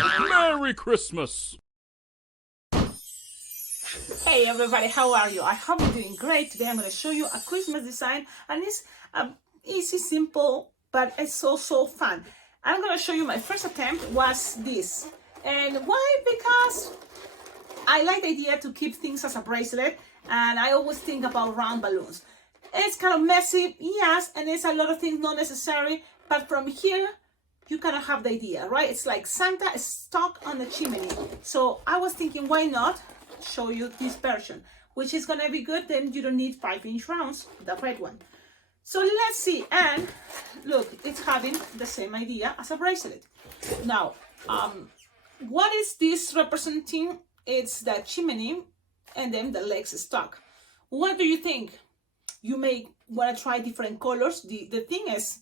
Merry Christmas! Hey everybody, how are you? I hope you're doing great. Today I'm going to show you a Christmas design, and it's easy, simple, but it's so fun. I'm going to show you my first attempt was this. And why? Because I like the idea to keep things as a bracelet, and I always think about round balloons. It's kind of messy, yes, and it's a lot of things not necessary, but from here you kind of have the idea, right? It's like Santa is stuck on the chimney. So I was thinking, why not show you this version, which is gonna be good. Then you don't need 5-inch rounds, the red one. So let's see. And look, it's having the same idea as a bracelet. Now, what is this representing? It's the chimney and then the legs stuck. What do you think? You may want to try different colors. The thing is,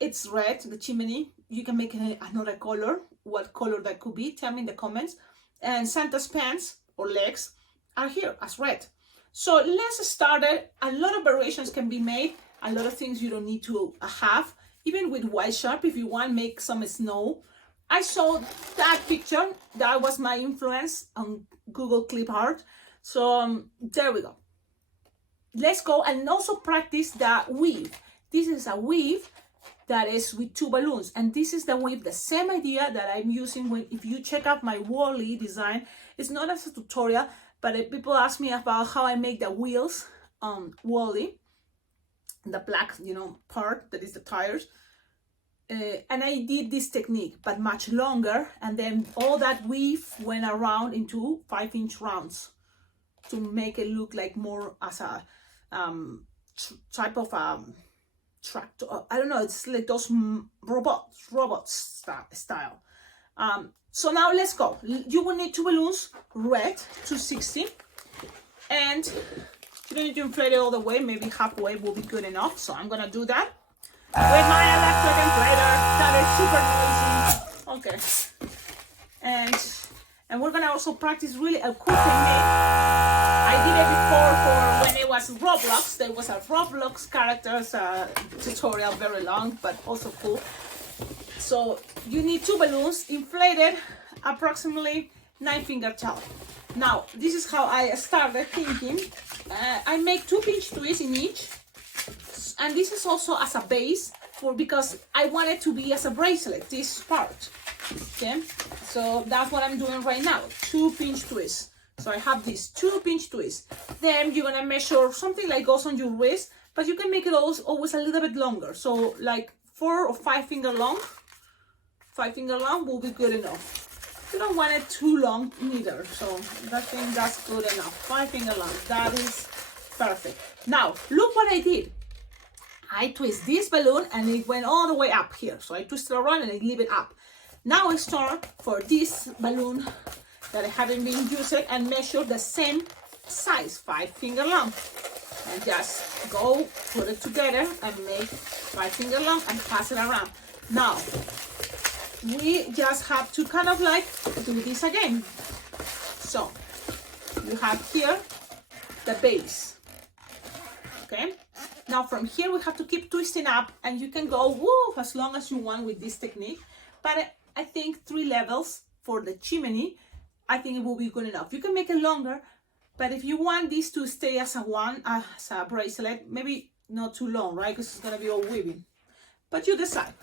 it's red, the chimney. You can make another color. What color that could be? Tell me in the comments. And Santa's pants or legs are here as red. So let's start it. A lot of variations can be made. A lot of things you don't need to have. Even with white sharp, if you want, make some snow. I saw that picture. That was my influence on Google Clip Art. So there we go. Let's go and also practice the weave. This is a weave that is with 2 balloons, and this is the weave, the same idea that I'm using when, if you check out my Wally design. It's not as a tutorial, but people ask me about how I make the wheels on Wally, the black, part that is the tires. And I did this technique, but much longer, and then all that weave went around into 5-inch rounds to make it look like more as a type of tractor. I don't know, it's like those robots style. So now let's go. You will need 2 balloons, red, 260, and you don't need to inflate it all the way. Maybe halfway will be good enough. So I'm gonna do that with my electric inflator that is super noisy. Okay, and we're gonna also practice really a cool technique. I did it before for when it was Roblox. There was a Roblox characters tutorial, very long, but also cool. So you need 2 balloons, inflated, approximately 9-finger tall. Now, this is how I started thinking. I make 2 pinch twists in each. And this is also as a base because I want it to be as a bracelet, this part. Okay, so that's what I'm doing right now, 2 pinch twists. So I have these 2 pinch twists. Then you're gonna measure something like goes on your wrist, but you can make it always a little bit longer. So like 4 or 5 finger long. 5-finger long will be good enough. You don't want it too long neither. So I think that's good enough. 5-finger long, that is perfect. Now look what I did. I twist this balloon and it went all the way up here. So I twist it around and I leave it up. Now I start for this balloon that I haven't been using and measure the same size, 5-finger long. And just go put it together and make 5-finger long and pass it around. Now, we just have to kind of like do this again. So, you have here the base. Okay? Now from here we have to keep twisting up, and you can go woo as long as you want with this technique. But I think 3 levels for the chimney, I think it will be good enough. You can make it longer, but if you want this to stay as a bracelet, maybe not too long, right? Because it's gonna be all weaving. But you decide.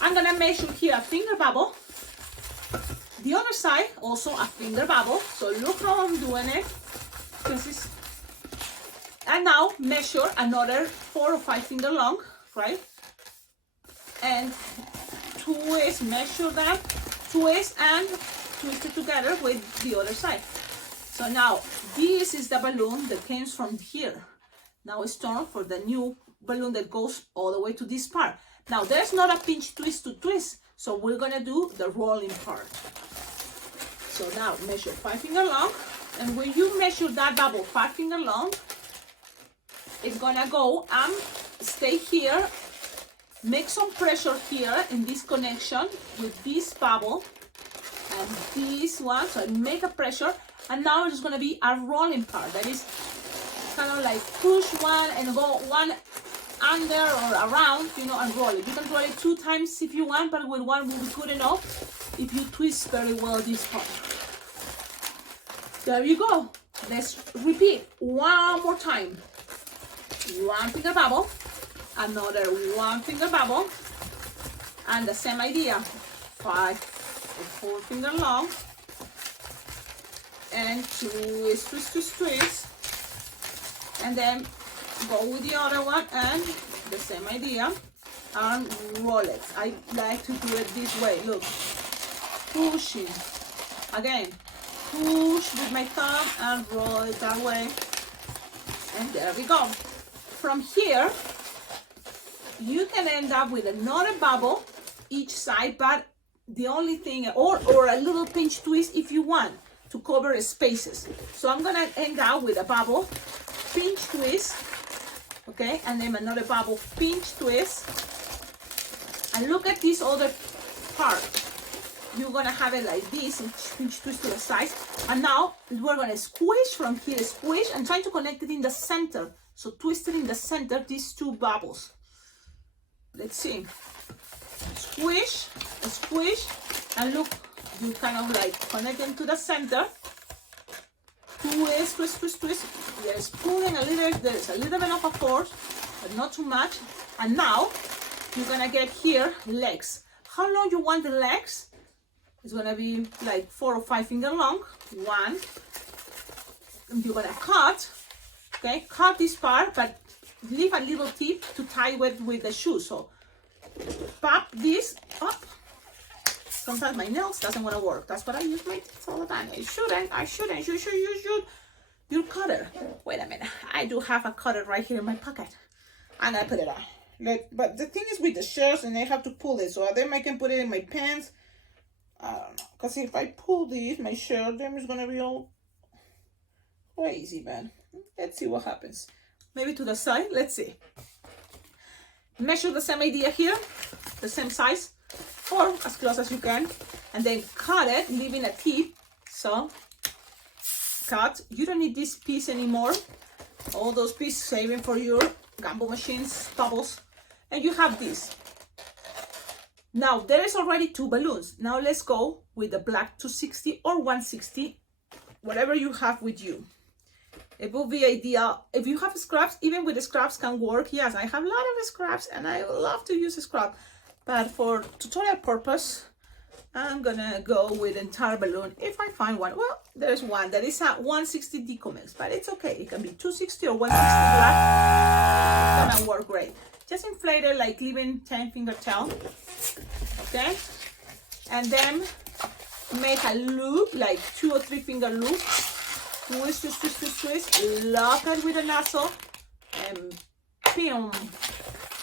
I'm gonna measure here a finger bubble. The other side also a finger bubble. So look how I'm doing it. And now measure another 4 or 5 finger long, right? And twist, measure that, twist and twist it together with the other side. So now this is the balloon that came from here. Now it's time for the new balloon that goes all the way to this part. Now there's not a pinch twist to twist, so we're gonna do the rolling part. So now measure 5-finger long, and when you measure that bubble 5-finger long, it's gonna go and stay here. Make some pressure here in this connection with this bubble and this one. So make a pressure, and now it's gonna be a rolling part. That is kind of like push one and go one under or around, and roll it. You can roll it 2 times if you want, but with one will be good enough. if you twist very well this part. There you go. Let's repeat one more time. One finger bubble, another one finger bubble, and the same idea. 5 or 4 finger long, and twist, twist, twist, twist, and then go with the other one and the same idea and roll it. I like to do it this way. Look, pushing again, push with my thumb and roll it that way, and there we go. From here you can end up with another bubble each side, but the only thing, or a little pinch twist if you want to cover spaces. So I'm gonna end up with a bubble, pinch twist, okay, and then another bubble, pinch twist, and look at this other part. You're gonna have it like this, and pinch twist to the side, and now we're gonna squish from here, squish, and try to connect it in the center. So twist it in the center, these two bubbles. Let's see. Squish, squish, and look, you kind of like connect them to the center. Twist, twist, twist, twist. There's pulling a little, there's a little bit of a force, but not too much. And now you're gonna get here legs. How long you want the legs? It's gonna be like 4 or 5 finger long. One. And you're gonna cut, okay? Cut this part, but leave a little tip to tie with the shoe. So pop this up. Sometimes my nails doesn't want to work. That's what I use my teeth all the time. I shouldn't. You should use your cutter. Wait a minute. I do have a cutter right here in my pocket. I'm gonna put it on. But the thing is with the shirts, and I have to pull it. So then I can put it in my pants. I don't know. Because if I pull this, my shirt, then it's gonna be all crazy, man. Let's see what happens. Maybe to the side. Let's see. Measure the same idea here, the same size, or as close as you can, and then cut it, leaving a tip. So, cut. You don't need this piece anymore. All those pieces saving for your gumball machines, bubbles, and you have this. Now, there is already 2 balloons. Now, let's go with the black 260 or 160, whatever you have with you. It will be ideal if you have scraps. Even with the scraps can work. Yes, I have a lot of scraps and I love to use a scrap, but for tutorial purpose I'm gonna go with entire balloon if I find one. Well, there's one that is a 160 decomix, but it's okay. It can be 260 or 160 black. It's gonna work great. Just inflate it like leaving 10 finger tail, okay, and then make a loop, like 2 or 3 finger loop. Twist, twist, twist, twist, twist, lock it with a nozzle, and boom,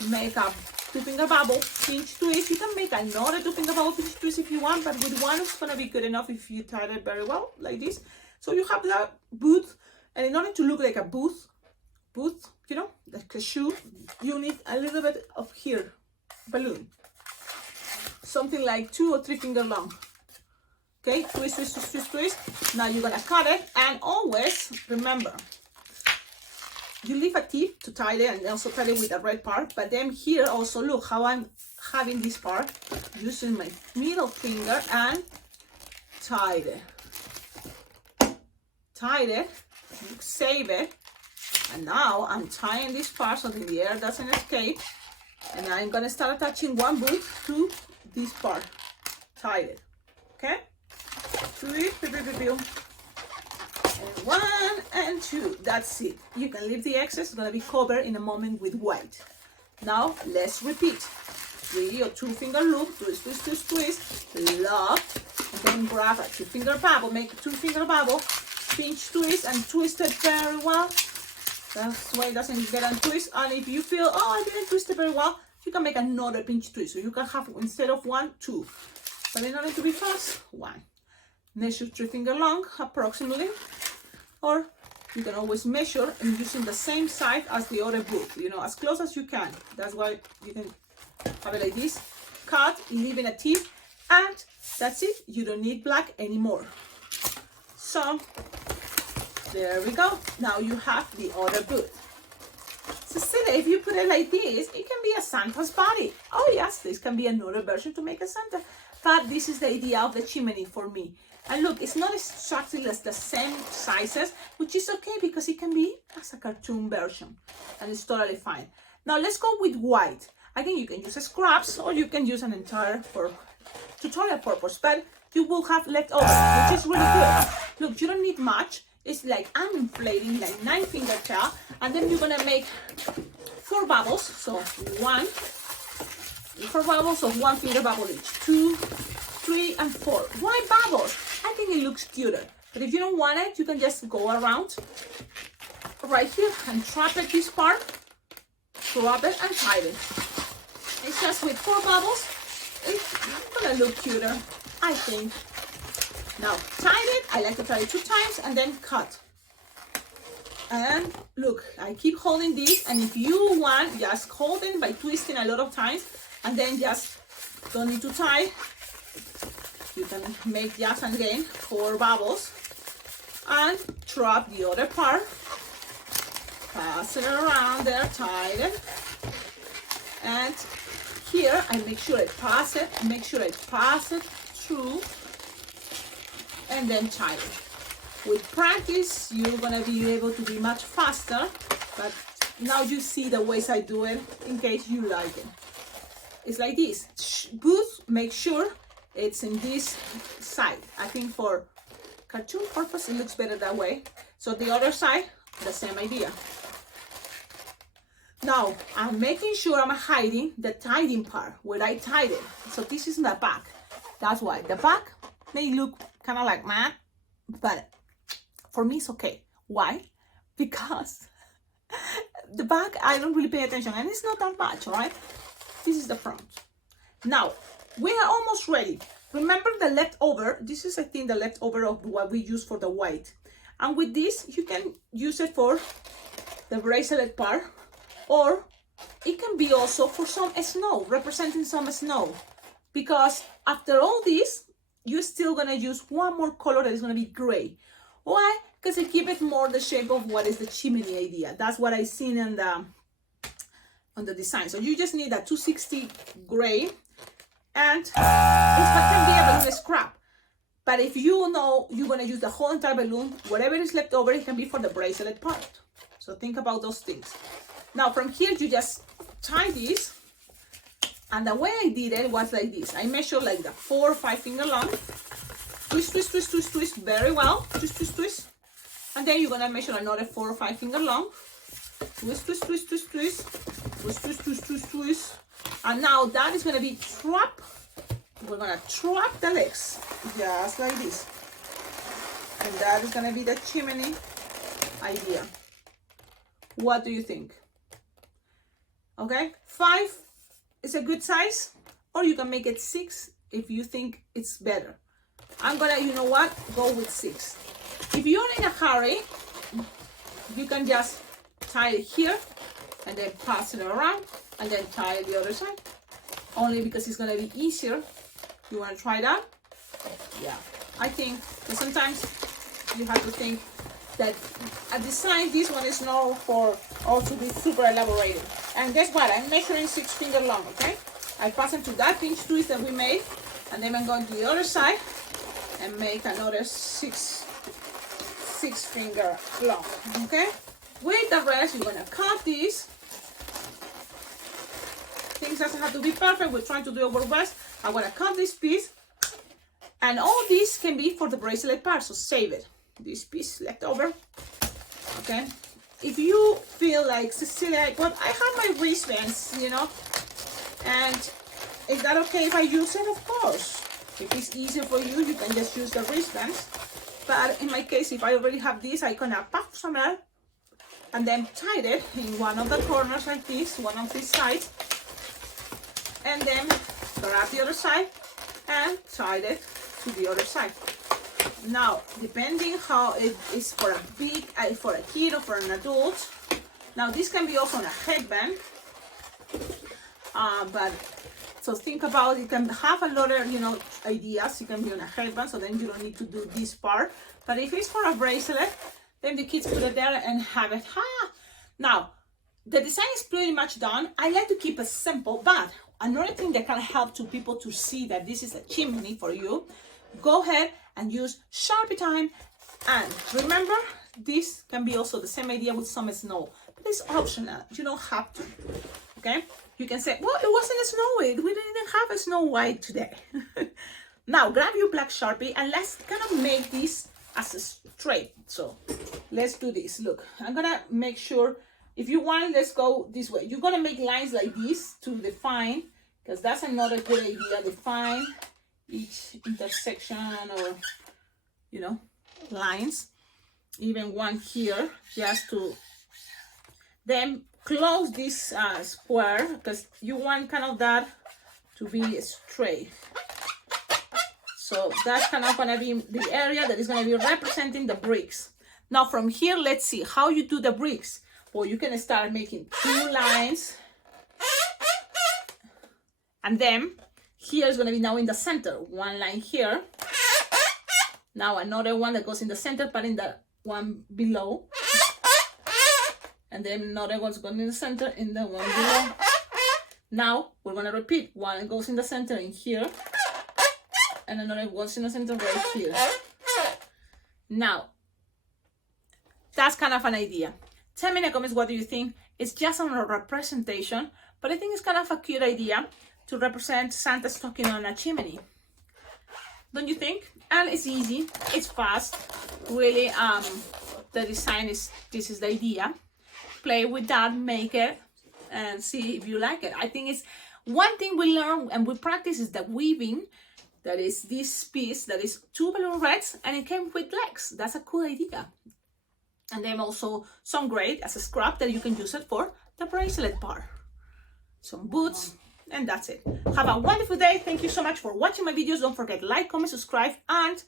make a 2 finger bubble, pinch twist. You can make another 2 finger bubble, pinch twist if you want, but with one it's gonna be good enough if you tie it very well, like this. So you have that boot, and in order to look like a boot, you know, like a shoe, you need a little bit of here, balloon. Something like 2 or 3 finger long. Okay, twist, twist, twist, twist, twist. Now you're gonna cut it, and always remember, you leave a tip to tie it, and also tie it with the red part. But then here also, look how I'm having this part, using my middle finger and tied it, save it, and now I'm tying this part so that the air doesn't escape, and I'm gonna start attaching one boot to this part, tie it, okay? 3, and 1 and 2. That's it. You can leave the excess. It's gonna be covered in a moment with white. Now let's repeat. 3 or 2 finger loop, twist, twist, twist, twist, lock, and then grab a 2 finger bubble, make a 2 finger bubble, pinch twist, and twist it very well. That's why it doesn't get untwist. And if you feel, oh, I didn't twist it very well, you can make another pinch twist. So you can have, instead of 1, 2. But in order to be fast, 1. Measure 3 finger long approximately, or you can always measure and using the same side as the other boot, you know, as close as you can. That's why you can have it like this. Cut, leaving a tip, and that's it. You don't need black anymore. So there we go. Now you have the other boot. Cecilia, if you put it like this, it can be a Santa's body. Oh yes, this can be another version to make a Santa. but this is the idea of the chimney for me. And look, it's not exactly the same sizes, which is okay because it can be as a cartoon version, and it's totally fine. Now let's go with white. Again, you can use scraps or you can use an entire for tutorial purpose, but you will have leftovers, which is really good. Look, you don't need much. It's like I'm inflating like 9-finger tail, and then you're gonna make 4 bubbles. So 4 bubbles of 1 finger bubble each. 2, 3, and 4. Why bubbles? I think it looks cuter. But if you don't want it, you can just go around right here and trap it this part, drop it and tie it. It's just with 4 bubbles. It's gonna look cuter, I think. Now tie it. I like to tie it 2 times and then cut. And look, I keep holding this, and if you want, just hold it by twisting a lot of times, and then just don't need to tie. You can make just again 4 bubbles and drop the other part, pass it around there, tie it, and here I make sure I pass it through, and then tie it. With practice, you're gonna be able to be much faster, but now you see the ways I do it in case you like it. It's like this. Make sure it's in this side. I think for cartoon purpose, it looks better that way. So the other side, the same idea. Now, I'm making sure I'm hiding the tying part where I tied it. So this is the back. That's why the back may look kind of like mad, but for me it's okay. Why? Because the back, I don't really pay attention, and it's not that much, right? This is the front. Now, we are almost ready. Remember the leftover, this is I think the leftover of what we use for the white. And with this, you can use it for the bracelet part, or it can be also for some snow, representing some snow. Because after all this, you're still gonna use one more color that is gonna be gray. Why? Because it gives it more the shape of what is the chimney idea. That's what I seen in on the design. So you just need a 260 gray, and this can be a balloon scrap. But if you know you're gonna use the whole entire balloon, whatever is left over, it can be for the bracelet part. So think about those things. Now from here, you just tie this, and the way I did it was like this. I measured like the 4 or 5 finger long. Twist, twist, twist, twist, twist, very well. Twist, twist, twist. And then you're gonna measure another 4 or 5 finger long. Twist, twist, twist, twist, twist. Twist, twist, twist, twist, twist. And now that is gonna be trap. We're gonna trap the legs, just like this. And that is gonna be the chimney idea. What do you think? Okay, 5 is a good size, or you can make it 6 if you think it's better. I'm gonna, you know what, go with 6. If you're in a hurry, you can just tie it here and then pass it around and then tie the other side, only because it's gonna be easier. You want to try that? Yeah, I think that sometimes you have to think that a design, this one is not for also be super elaborated. And guess what? I'm measuring 6 finger long, okay? I pass it to that pinch twist that we made, and then I'm going to the other side and make another 6 finger long, okay? With the rest, you're gonna cut this. Things doesn't have to be perfect. We're trying to do our best. I'm gonna cut this piece, and all this can be for the bracelet part, so save it. This piece left over, okay? If you feel like, Cecilia, but I have my wristbands, you know, and is that okay if I use it? Of course. If it's easier for you, you can just use the wristbands. But in my case, if I already have this, I'm gonna pack some air and then tie it in one of the corners like this, one of these sides, and then grab the other side and tie it to the other side. Now, depending how it is for a big, for a kid or for an adult. Now, this can be also on a headband, but so think about, you can have a lot of, you know, ideas. You can be on a headband, so then you don't need to do this part. But if it's for a bracelet, then the kids put it there and have it. Now, the design is pretty much done. I like to keep it simple, but another thing that can help to people to see that this is a chimney for you, go ahead and use Sharpie time. And remember, this can be also the same idea with some snow, but it's optional. You don't have to. Okay? You can say, well, it wasn't snowy. We didn't have a Snow White today. Now, grab your black Sharpie and let's kind of make this as a straight. So let's do this. Look, I'm gonna make sure, if you want, let's go this way. You're gonna make lines like this to define, because that's another good idea. Define each intersection, or, you know, lines. Even one here, just to then close this square, because you want kind of that to be straight. So that's kind of gonna be the area that is gonna be representing the bricks. Now from here, let's see how you do the bricks. Well, you can start making 2 lines. And then here is gonna be now in the center. 1 line here. Now another one that goes in the center, but in the one below. And then another one's going in the center, in the one below. Now we're gonna repeat. 1 goes in the center in here. And another goes in the center right here. Now, that's kind of an idea. Tell me in the comments, what do you think? It's just a representation, but I think it's kind of a cute idea to represent Santa stocking on a chimney. Don't you think? And it's easy, it's fast. Really, the design is, this is the idea. Play with that, make it, and see if you like it. I think it's one thing we learn and we practice is the weaving. That is this piece that is 2 balloon reds and it came with legs. That's a cool idea. And then also some braid as a scrap that you can use it for the bracelet part. Some boots, and that's it. Have a wonderful day. Thank you so much for watching my videos. Don't forget, like, comment, subscribe, and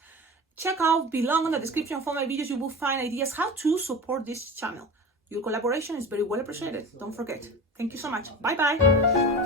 check out below in the description for my videos. You will find ideas how to support this channel. Your collaboration is very well appreciated. Don't forget. Thank you so much. Bye bye.